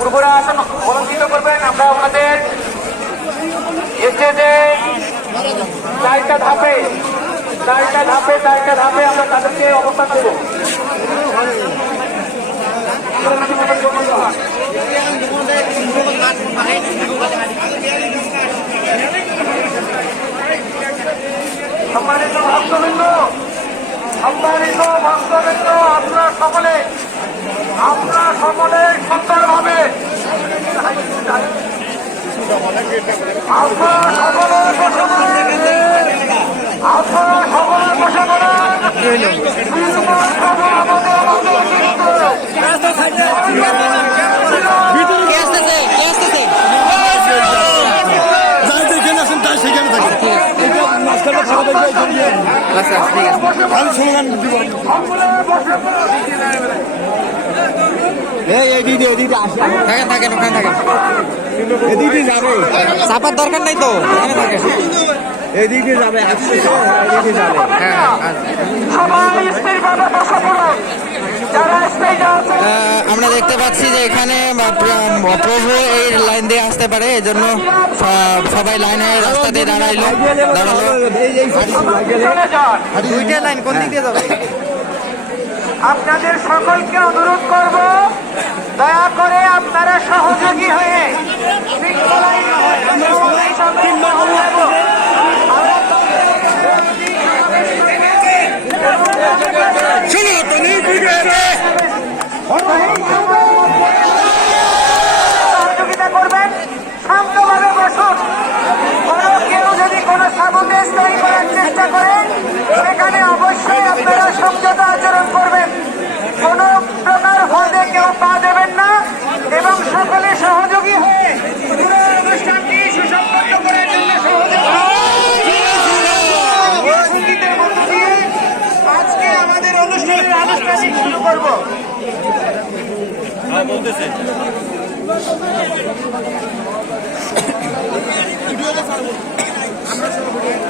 পূর্বরা আসন অলঙ্কৃত করবেন। আমরা আমাদের স্টেজে চারটা ধাপে আমরা তাদেরকে অবস্থান দেব। সম্মানিত ভক্তবৃন্দ, আপনারা সকলে সুন্দরভাবে থাকেন ওখানে থাকেন, এদিকে যাবে, চাপার দরকার নাই তো, এখানে থাকেন, এদিকে যাবে, এদিকে যাবে। আমরা দেখতে পাচ্ছি যে এখানে প্রভু এই লাইন দিয়ে আসতে পারে, এই জন্য সবাই লাইনের রাস্তা দিয়ে দাঁড়ালো। দুইটা লাইন কোন দিক দিয়ে যাবে? আপনাদের সকলকে অনুরোধ করব, দয়া করে আপনারা সহযোগী হয়ে সহযোগিতা করবেন। শান্তভাবে বসুন। কেউ যদি কোনো সাবুদেশ তৈরি করার চেষ্টা করে, সেখানে অবশ্যই আপনারা সমঝোতা আচরণ করবেন। কোনো প্রকার ফাঁদে কেউ পা দেবেন না এবং সকলে সহযোগী হয়ে পুরো অনুষ্ঠানটি সুসম্পন্ন করার জন্য সঙ্গীতের মধ্য দিয়ে আজকে আমাদের অনুষ্ঠানের আনুষ্ঠানিক শুরু করব। আমরা